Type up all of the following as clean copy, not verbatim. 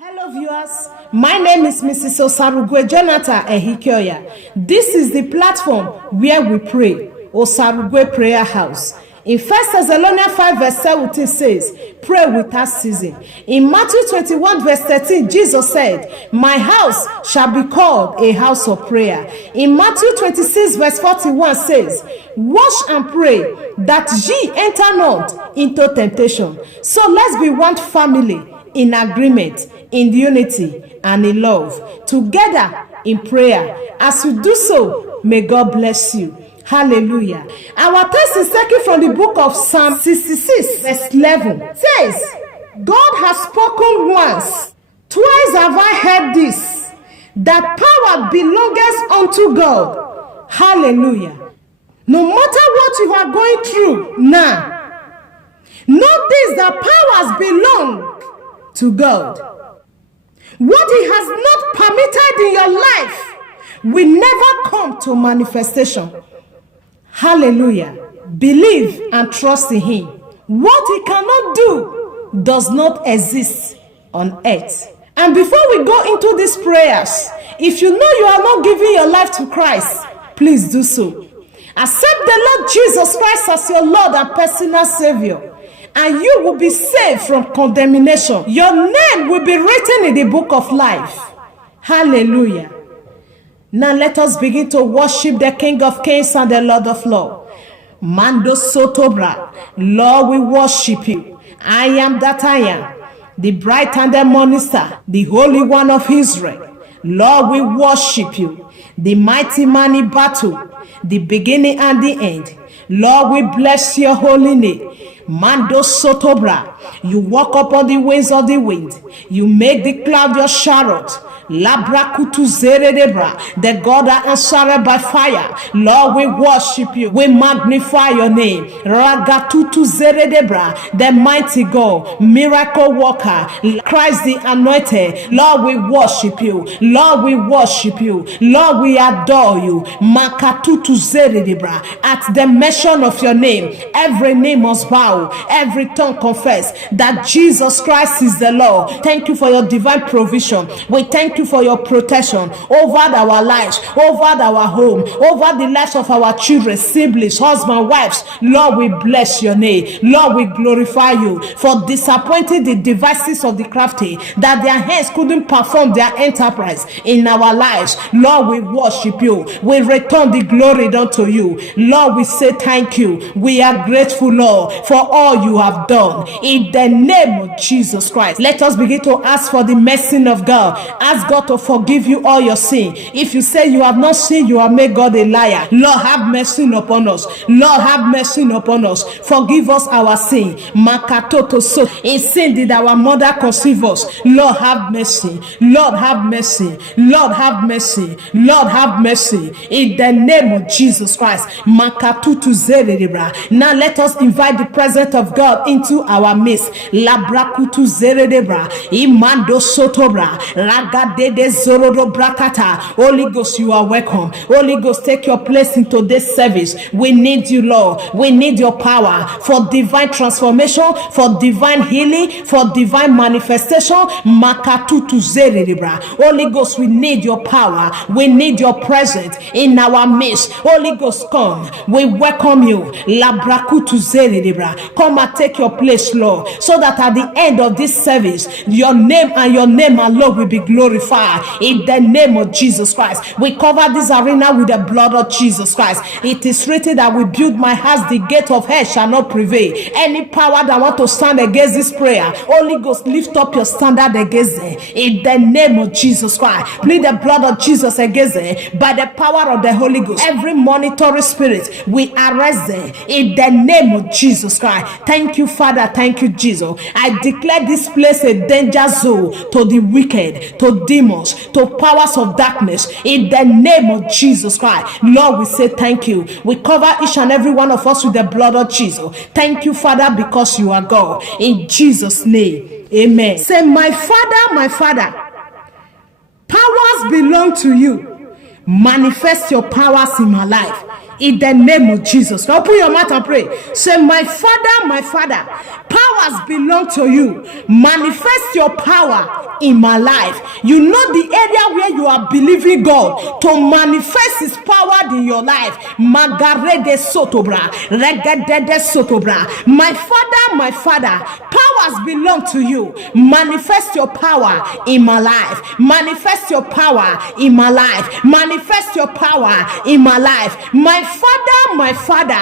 Hello viewers, my name is Mrs. Osarugwe Jonathan Ehikioya. This is the platform where we pray, Osarugwe Prayer House. In 1 Thessalonians 5 verse 17 says, pray without ceasing. In Matthew 21 verse 13, Jesus said, my house shall be called a house of prayer. In Matthew 26 verse 41 says, watch and pray that ye enter not into temptation. So let's be one family in agreement, in unity, and in love, together in prayer. As you do so, may God bless you. Hallelujah. Our text is taken from the book of Psalm 66 verse 11. It says, God has spoken once, twice have I heard this, that power belongeth unto God. Hallelujah. No matter what you are going through now, know this, that powers belong to God. What he has not permitted in your life will never come to manifestation. Hallelujah. Believe and trust in him. What he cannot do does not exist on earth. And before we go into these prayers, if you know you are not giving your life to Christ, please do so. Accept the Lord Jesus Christ as your Lord and personal Savior, and you will be saved from condemnation. Your name will be written in the book of life. Hallelujah. Now let us begin to worship the King of Kings and the Lord of Lords. Mando Sotobra. Lord, we worship you. I am that I am, the bright and the morning star, the Holy One of Israel. Lord, we worship you, the mighty man in battle, the beginning and the end. Lord, we bless your holy name. Mando Sotobra. You walk upon the wings of the wind. You make the cloud your chariot. Labrakutu zeredebra, the God that answered by fire. Lord, we worship you. We magnify your name. Ragatutu zeredebra, the mighty God, miracle worker, Christ the anointed. Lord, we worship you. Lord, we worship you. Lord, we adore you. Makatutu zeredebra. At the mention of your name, every name must bow, every tongue confess that Jesus Christ is the Lord. Thank you for your divine provision. We thank you for your protection over our lives, over our home, over the lives of our children, siblings, husbands, wives. Lord, we bless your name. Lord, we glorify you for disappointing the devices of the crafty, that their hands couldn't perform their enterprise in our lives. Lord, we worship you. We return the glory unto you. Lord, we say thank you. We are grateful, Lord, for all you have done. In the name of Jesus Christ, let us begin to ask for the mercy of God. Ask God to forgive you all your sin. If you say you have not sinned, you have made God a liar. Lord, have mercy upon us. Lord, have mercy upon us. Forgive us our sin. Makatoto so. In sin did our mother conceive us. Lord, have mercy. Lord, have mercy. Lord, have mercy. Lord, have mercy. In the name of Jesus Christ. Makatutu zeredebra. Now let us invite the presence of God into our midst. Labrakutu zeredebra. Imando sotobra. Ragadede zorodo brakata. Holy Ghost, you are welcome. Holy Ghost, take your place into this service. We need you, Lord. We need your power for divine transformation, for divine healing, for divine manifestation. Makatutu zeredebra. Holy Ghost, we need your power. We need your presence in our midst. Holy Ghost, come. We welcome you. Labrakutu zeredebra. Come and take your place, Lord, so that at the end of this service, your name and your name alone will be glorified. In the name of Jesus Christ, we cover this arena with the blood of Jesus Christ. It is written that we build my house, the gate of hell shall not prevail. Any power that want to stand against this prayer, Holy Ghost, lift up your standard against them. In the name of Jesus Christ, plead the blood of Jesus against them by the power of the Holy Ghost. Every monitoring spirit, we arrest them in the name of Jesus Christ. Thank you, Father. Thank you, Jesus. I declare this place a danger zone to the wicked, to demons, to powers of darkness. In the name of Jesus Christ, Lord, we say thank you. We cover each and every one of us with the blood of Jesus. Thank you, Father, because you are God. In Jesus' name, amen. Say, my Father, powers belong to you. Manifest your powers in my life. In the name of Jesus. Now open your mouth and pray. Say, my Father, powers belong to you. Manifest your power in my life. You know the area where you are believing God to manifest his power in your life. Magarede sotobra, regedede sotobra. My Father, powers belong to you. Manifest your power in my life. Manifest your power in my life. Manifest your power in my life. My Father,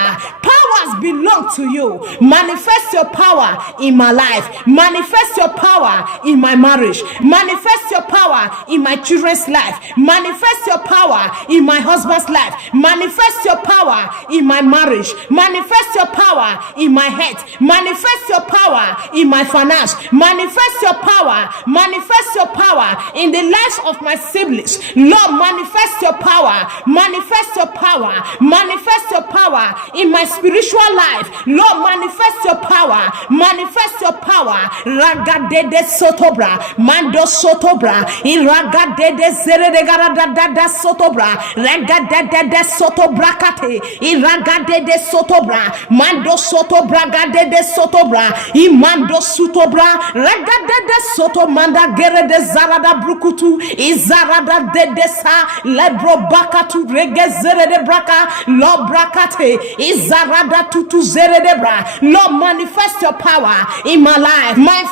powers belong to you. Manifest your power in my life. Manifest your power in my marriage. Manifest your power in my children's life. Manifest your power in my husband's life. Manifest your power in my marriage. Manifest your power in my health. Manifest your power in my finance. Manifest your power. Manifest your power in the lives of my siblings. Lord, manifest your power. Manifest your power. Manifest your power in my spiritual life. Lord, manifest your power. Manifest your power. Ragadede sotobra. Mando sotobra. Iragadede zeredegaradada sotobra. Regadede sotobra kate. Iragadede sotobra. Mando sotobra gadede sotobra. Imando sotobra. Regadede sotomanda gerede zarada brukutu. Izarada dedesa. Lebro bakatu regezere de braka. Lord brakate. Izarada tutu zere de bra. Lord, manifest your power in my life. My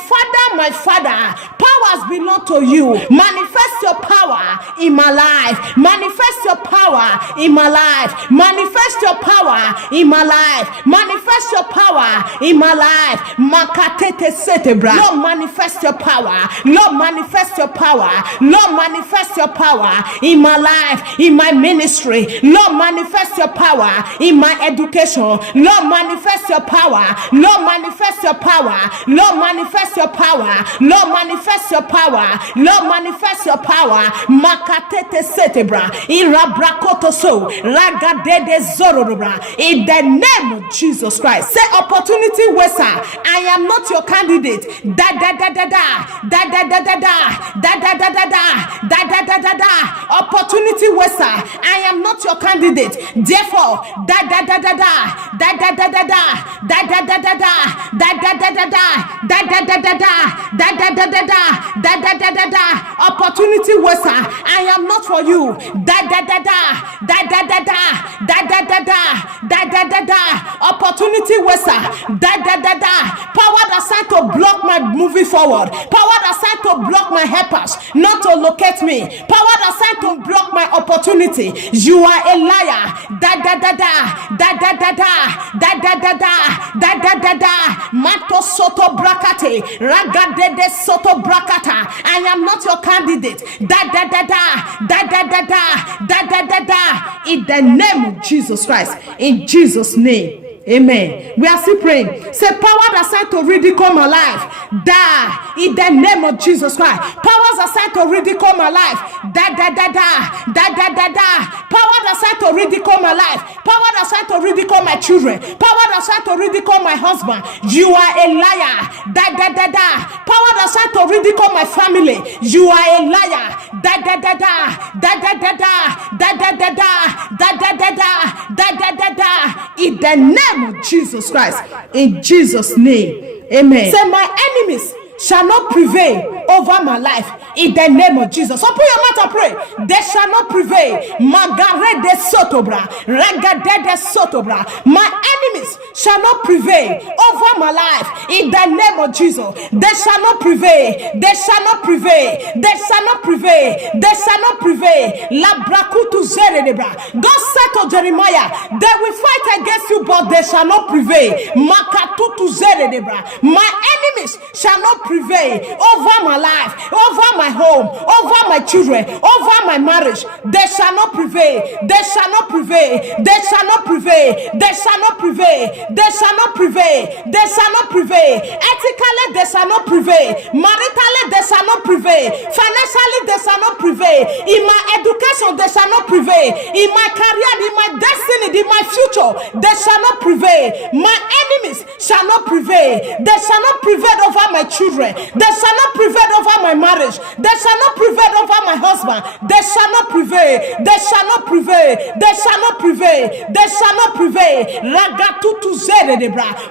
Father, powers belong to you. Manifest your power in my life. Manifest your power in my life. Manifest your power in my life. Manifest your power in my life. Makatete setebra. Lord, manifest your power. Lord, manifest your power. Lord, manifest your power in my life, in my ministry. Lord, manifest your power in my education. Lord, manifest your power. Lord, manifest your power. Lord, manifest your power. Lord, manifest your power. Lord, manifest your power. Makatete setebra. Irabrakoto so. Ragadede zorobra. In the name of Jesus Christ. Say opportunity waster. I am not your candidate. Da da da da da. Da da da da da. Da da da da da. Da da da da da. Opportunity waster. I am not your candidate. Therefore, da da da da da. Da da da da da. Da da da da da. Da da da da da. Da da da da da. Da da da da da. Da da da da da. Opportunity waster. I am not for you. Da da da da. Da da da da. Da da da da. Da da da da. Opportunity waster. Da da da da. Power that's trying to block my moving forward. Power that's trying to block my helpers not to locate me. Power that's trying to block my opportunity. You are a liar. Da da da da. Da da da da. Da da da da. Da da da da. Mato soto brakate. Ragadede soto brakata. I am not your candidate. Da da da da. Da da da da. Da da da da. In the name of Jesus Christ. In Jesus' name. Amen. We are still praying. Say power that's assigned to ridicule my life. Die in the name of Jesus Christ. Powers assigned to ridicule my life. Da da da da. Da da da da. Power that's assigned to ridicule my life. Power that's assigned to ridicule my children. Power that's assigned to ridicule my husband. You are a liar. Da da da da. Power that's assigned to ridicule my family. You are a liar. Da da da da. Da da da da. Da da da da. Da da da da. Da da da da. In the name of Jesus Christ, in Jesus' name, amen. Say my enemies shall not prevail over my life in the name of Jesus. Open your mouth and pray. They shall not prevail. Magarede sotobra, ragadede sotobra. My enemies shall not prevail over my life in the name of Jesus. They shall not prevail. They shall not prevail. They shall not prevail. They shall not prevail. Labrakutu zeredebra. God said to Jeremiah, they will fight against you, but they shall not prevail. Makatutu zeredebra. My enemies shall not prevail over my life, over my home, over my children, over my marriage. They shall not prevail. They shall not prevail. They shall not prevail. They shall not prevail. They shall not prevail. They shall not prevail. Ethically, they shall not prevail. Maritally, they shall not prevail. Financially, they shall not prevail. In my education, they shall not prevail. In my career, in my destiny, in my future, they shall not prevail. My enemies shall not prevail prevail. They shall not prevail over my children. They shall not prevail over my marriage. They shall not prevail over my husband. They shall not prevail. They shall not prevail. They shall not prevail. They shall not prevail.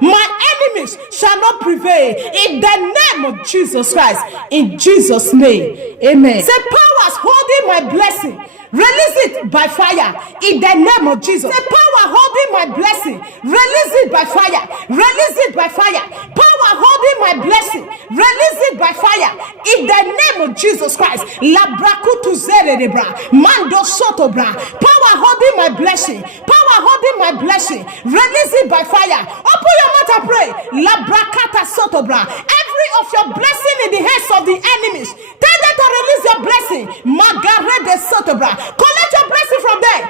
My enemies shall not prevail. In the name of Jesus Christ. In Jesus' name. Amen. Say, powers holding my blessing, release it by fire in the name of Jesus. The power holding my blessing, release it by fire. Release it by fire. Power holding my blessing, release it by fire in the name of Jesus Christ. Labrakutu zeredebra, mando sotobra. Power holding my blessing, power holding my blessing, release it by fire. Open your mouth and pray. Labrakata sotobra. Every of your blessing in the hands of the enemies, tell them to release your blessing. Magarede sotobra. Collect your blessing from there.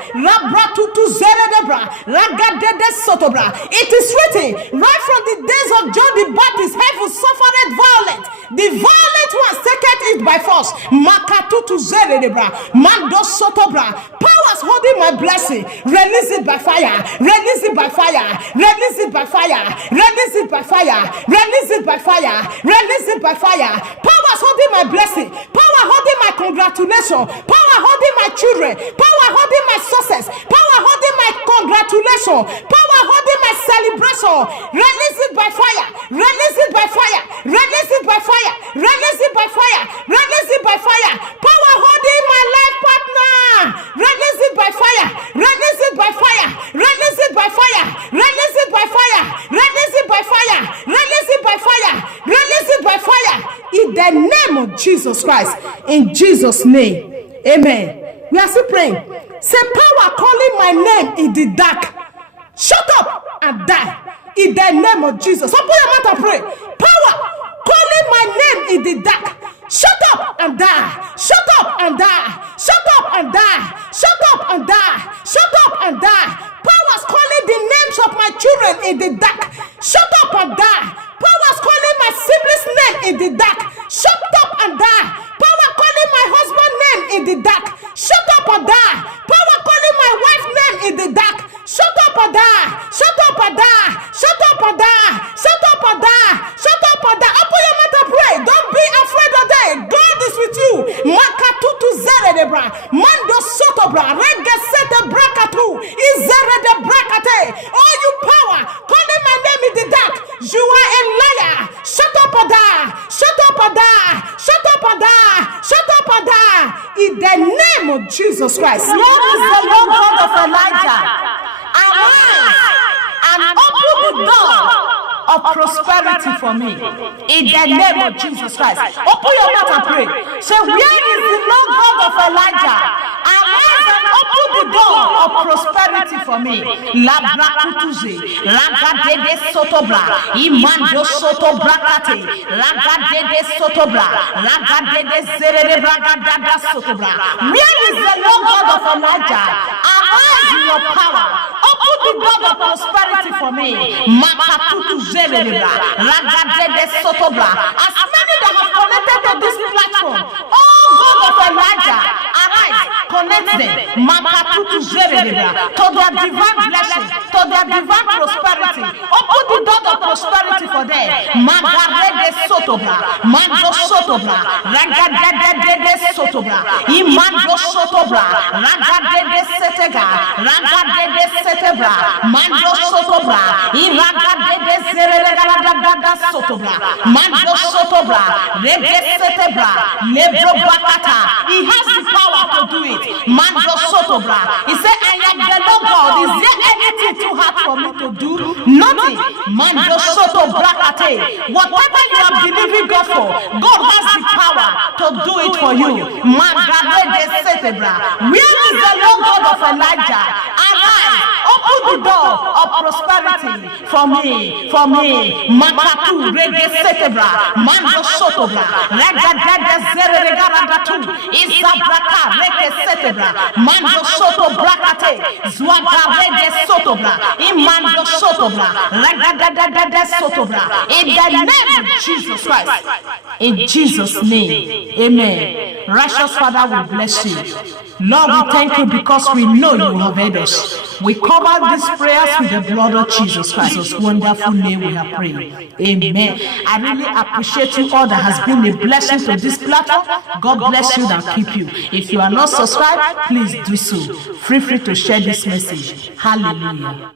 It is written right from the days of John the Baptist, heaven suffered violence. The violent ones taketh it by force. Powers holding my blessing, release it by fire. Release it by fire. Release it by fire. Release it by fire. Release it by fire. Release it by fire. Powers holding my blessing. Power holding my congratulations. Power holding my children, power holding my success, power holding my congratulations, power holding my celebration, release it by fire, release it by fire, release it by fire, release it by fire, release it by fire, power holding my life partner, release it by fire, release it by fire, release it by fire, release it by fire, release it by fire, release it by fire, release it by fire, in the name of Jesus Christ, in Jesus' name. Amen. We are still praying. Say, power calling my name in the dark, shut up and die in the name of Jesus. Open your mouth and pray. Power calling my name in the dark, shut up and die. Shut up and die. Shut up and die. Shut up and die. Shut up and die. Powers calling the names of my children in the dark, shut up and die. Powers calling my siblings' name in the dark, shut up and die. Power calling my husband's name in the dark, shut up and die. Power calling my wife's name in the dark, shut up and die. Shut up and die. Shut up and die. Shut up and die. Shut up and die. Open your mouth and pray. Don't be afraid of that. God is with you. Makatutu zeredebra, mando sotobra, rege sete brakatu, izerede brakate. Oh, you power calling my name in the dark, you are a liar. Shut up and die. Shut up and die. Shut up and die. Shut up and die. In the name of Jesus Christ. Lord is the Lord God of Elijah. Arise and open the door of prosperity for me. In the name of Jesus Christ. Open your mouth and pray. Say, where is the Lord God of Elijah? Arise and open the door of prosperity for me. Labrakutuze, Ragadede Sotobra, Imando Sotobrakate, Ragadede Sotobra, Ragadede Zerede Bragadada Sotobra. Where is the Lord God of Elijah? Arise in your power. Open the door of prosperity for me. Makatutu Zereda, Ragadede Sotobra. As many that have connected to this platform, oh God of Elijah, arise, connect them. Makatutu Zereda, to their divine blessing, to their divine prosperity. Open the door of prosperity for them. Magarede Sotobra, Mando Sotobra, Ragadede Sotobra, Imando Sotobra, Ragadede Setega, Ragadede Setebra, Mando Sotobra, Iragadede Zereda Sotobra, Mando Sotobra, Rege Setebra, Lebro Bakata. He has the power to do it. Mando Sotobra. He said, I am the Lord God. Is there anything too hard for me to do? Nothing. Mando Sotobra. Whatever you are believing God for, God has the power to do it for you. Magarede Setebra. Where is the Lord God of Elijah? Arise. Open the door of prosperity for me. For me. Makatu Rege Setebra. Mando Sotobra. Ragadede Zeregaragatu. Isabraka Rege Setebra. Mando Sotobrakate. Zwagarede Sotobra. Imando Sotobra. Ragadede Sotobra. In the name of Jesus Christ. In Jesus' name. Amen. Righteous Father, we bless you. Lord, we thank you because we know you have heard us. We cover these prayers with the blood of Jesus Christ. In His wonderful name we have prayed. Amen. I really appreciate you all that has been a blessing to this platform. God bless you and keep you. If you are not subscribed, please do so. Feel free to share this message. Hallelujah.